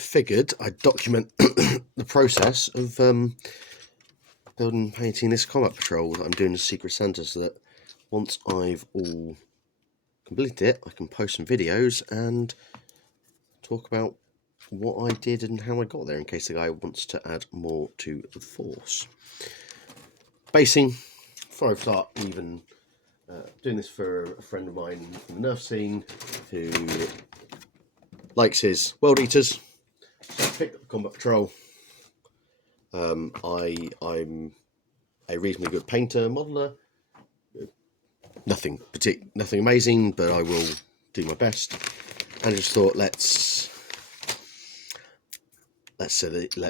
figured I'd document the process of building and painting this Combat Patrol that I'm doing as Secret Santa, so that once I've all completed it, I can post some videos and talk about what I did and how I got there, in case the guy wants to add more to the force. Basing, before I start even doing this for a friend of mine from the Nerf scene who likes his World Eaters. So I picked up the Combat Patrol. I'm a reasonably good painter, modeler. Nothing amazing, but I will do my best. And I just thought, let's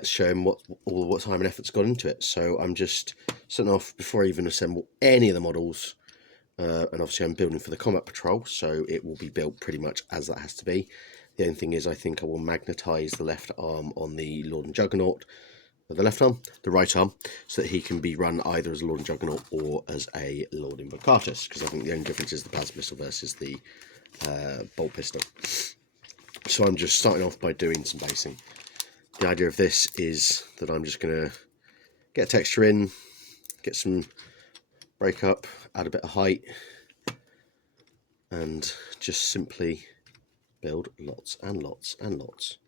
show him what time and effort's gone into it. So I'm just starting off before I even assemble any of the models. And obviously I'm building for the Combat Patrol, so it will be built pretty much as that has to be. The only thing is, I think I will magnetise the left arm on the Lord and Juggernaut, the left arm, the right arm, so that he can be run either as a Lord and Juggernaut or as a Lord Invocatus, because I think the only difference is the plasma pistol versus the bolt pistol. So I'm just starting off by doing some basing. The idea of this is that I'm just going to get a texture in, get some break up, add a bit of height, and just simply build lots and lots and lots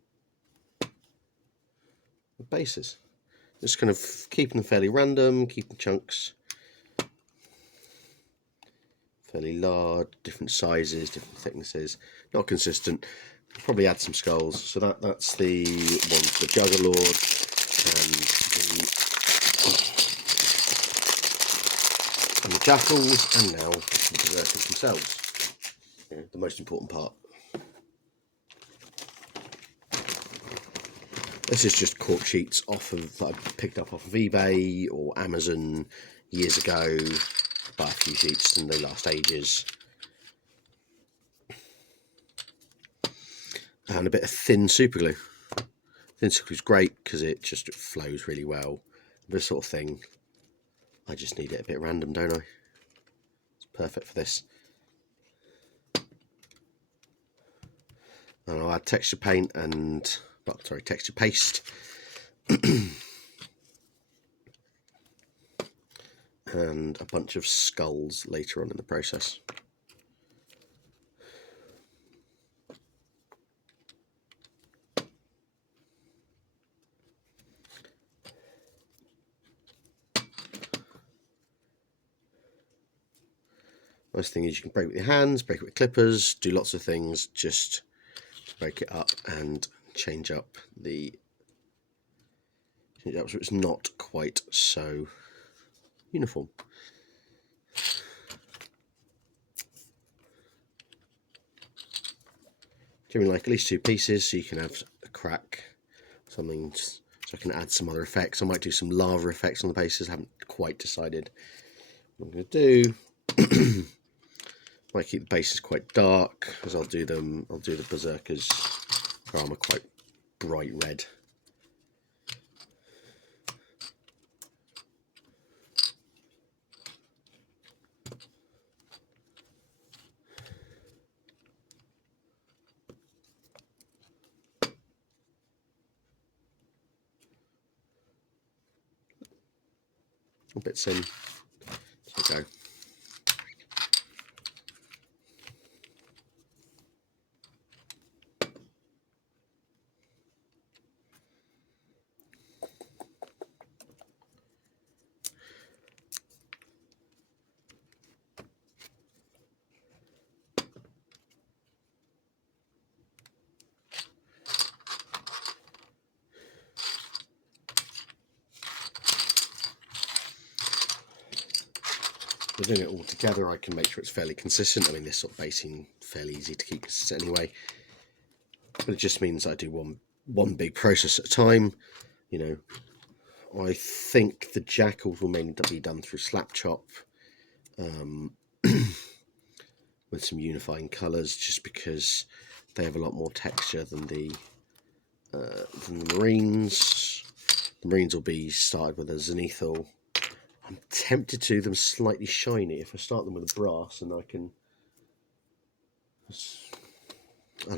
of bases. Just kind of keeping them fairly random, keeping chunks fairly large, different sizes, different thicknesses, not consistent. Probably add some skulls. So that's the one for the Juggerlord and the Jackals, and now the Berserkers themselves. Yeah, the most important part. This is just cork sheets that I picked up off of eBay or Amazon years ago. Buy a few sheets and they last ages. And a bit of thin super glue. Thin super glue is great because it flows really well. This sort of thing, I just need it a bit random, don't I? It's perfect for this. And I'll add texture paint and, texture paste. And a bunch of skulls later on in the process. Nice thing is you can break it with your hands, break it with clippers, do lots of things just to break it up and change up so it's not quite so uniform. Giving like at least 2 pieces so you can have a crack, something, so I can add some other effects. I might do some lava effects on the bases. I haven't quite decided what I'm going to do. Might keep the bases quite dark, because I'll do the Berserkers' armor quite bright red. A bit thin. There we go. By doing it all together, I can make sure it's fairly consistent. I mean, this sort of basing fairly easy to keep consistent anyway, but it just means I do one big process at a time. You know, I think the Jackals will mainly be done through slap chop, with some unifying colours, just because they have a lot more texture than the Marines. The Marines will be started with a Zenithal. I'm tempted to do them slightly shiny. If I start them with a brass, and I'll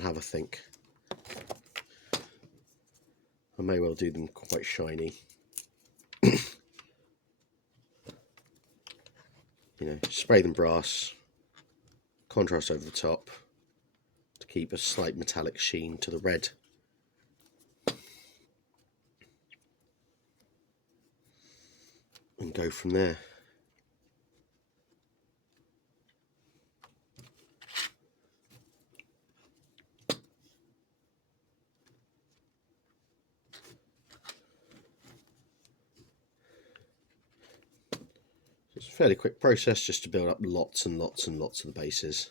have a think. I may well do them quite shiny. You know, spray them brass, contrast over the top to keep a slight metallic sheen to the red. And go from there. It's a fairly quick process just to build up lots and lots and lots of the bases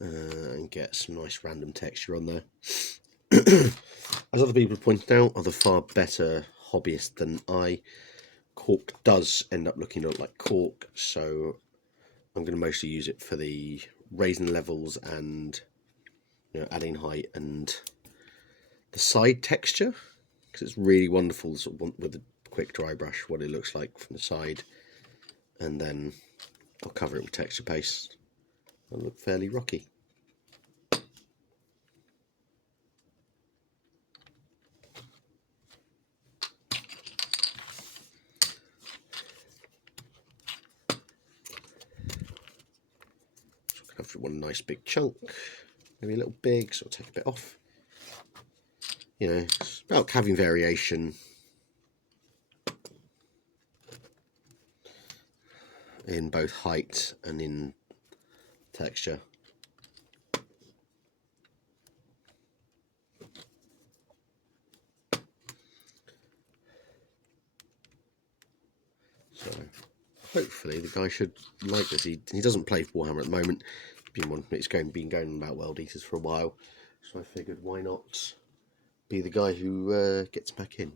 and get some nice random texture on there. As other people have pointed out, are the far better hobbyist than I. Cork does end up looking a lot like cork, so I'm going to mostly use it for the raising levels and, you know, adding height and the side texture, because it's really wonderful sort of with a quick dry brush what it looks like from the side, and then I'll cover it with texture paste and look fairly rocky. After one nice big chunk, maybe a little big, so I'll take a bit off. You know, it's about having variation in both height and in texture. So hopefully the guy should like this. He doesn't play Warhammer at the moment. It's been going about World Eaters for a while, so I figured why not be the guy who gets back in.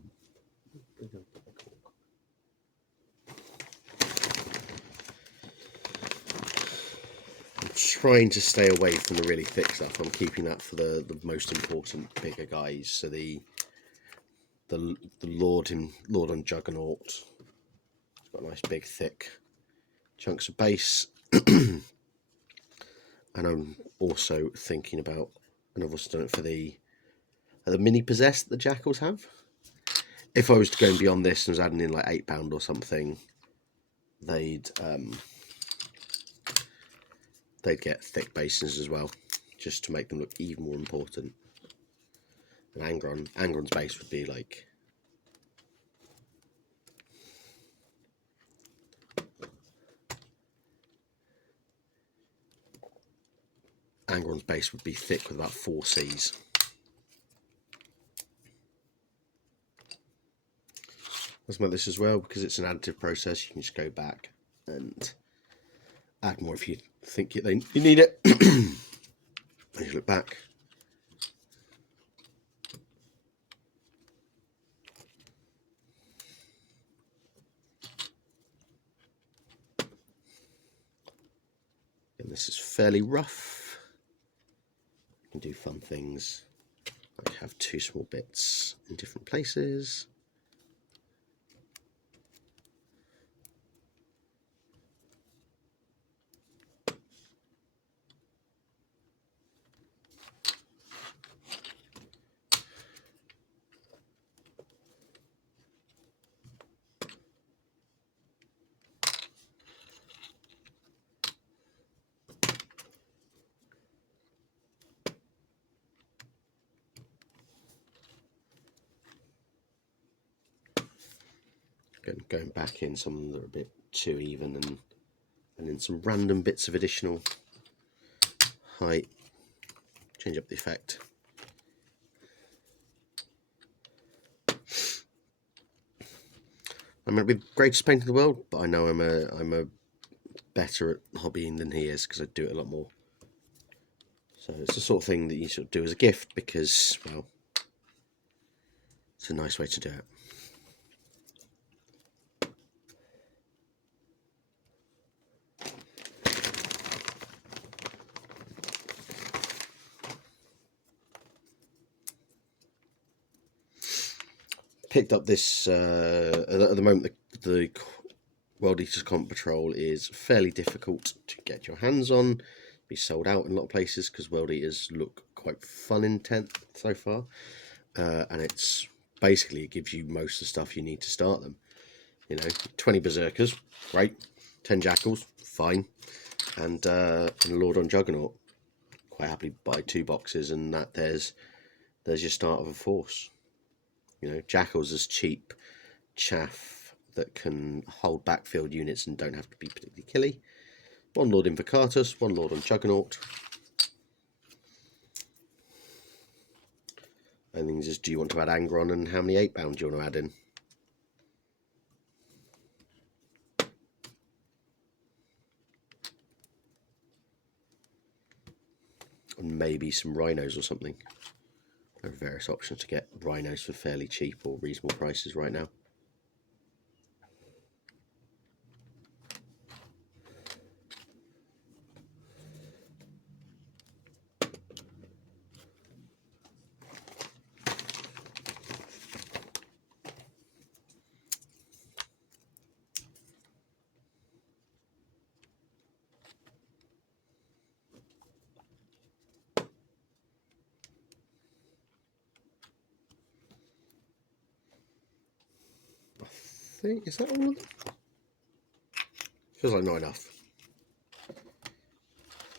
I'm trying to stay away from the really thick stuff. I'm keeping that for the most important bigger guys. So the Lord on Juggernaut. It's got nice big thick chunks of base. And I'm also thinking about, and I've also done it for the mini possessed that the Jackals have. If I was to go and beyond this and was adding in like £8 or something, they'd get thick bases as well, just to make them look even more important. And Angron's base would be like thick with about 4 Cs. Let's make this as well, because it's an additive process. You can just go back and add more if you think you need it. As you look back, and this is fairly rough. You can do fun things like have 2 small bits in different places. Going back in some that are a bit too even, and then some random bits of additional height, change up the effect. I'm not the greatest painter in the world, but I know I'm a better at hobbying than he is, because I do it a lot more. So it's the sort of thing that you should do as a gift, because, well, it's a nice way to do it. Picked up this at the moment. The World Eaters Comp Patrol is fairly difficult to get your hands on. Be sold out in a lot of places because World Eaters look quite fun in 10th so far. and it's basically, it gives you most of the stuff you need to start them. You know, 20 Berserkers, great. 10 Jackals, fine. And a Lord on Juggernaut. Quite happily buy 2 boxes, and that there's your start of a force. You know, Jackals is cheap chaff that can hold backfield units and don't have to be particularly killy. 1 Lord Invocatus, 1 Lord on Juggernaut. And then just, do you want to add Angron, and how many 8-bound do you want to add in? And maybe some rhinos or something. There are various options to get rhinos for fairly cheap or reasonable prices right now. Is that all of them? Feels like not enough.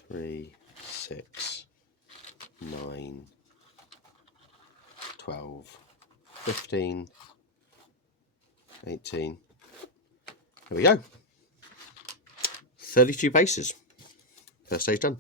3, 6, 9, 12, 15, 18. There we go. 32 paces. First stage done.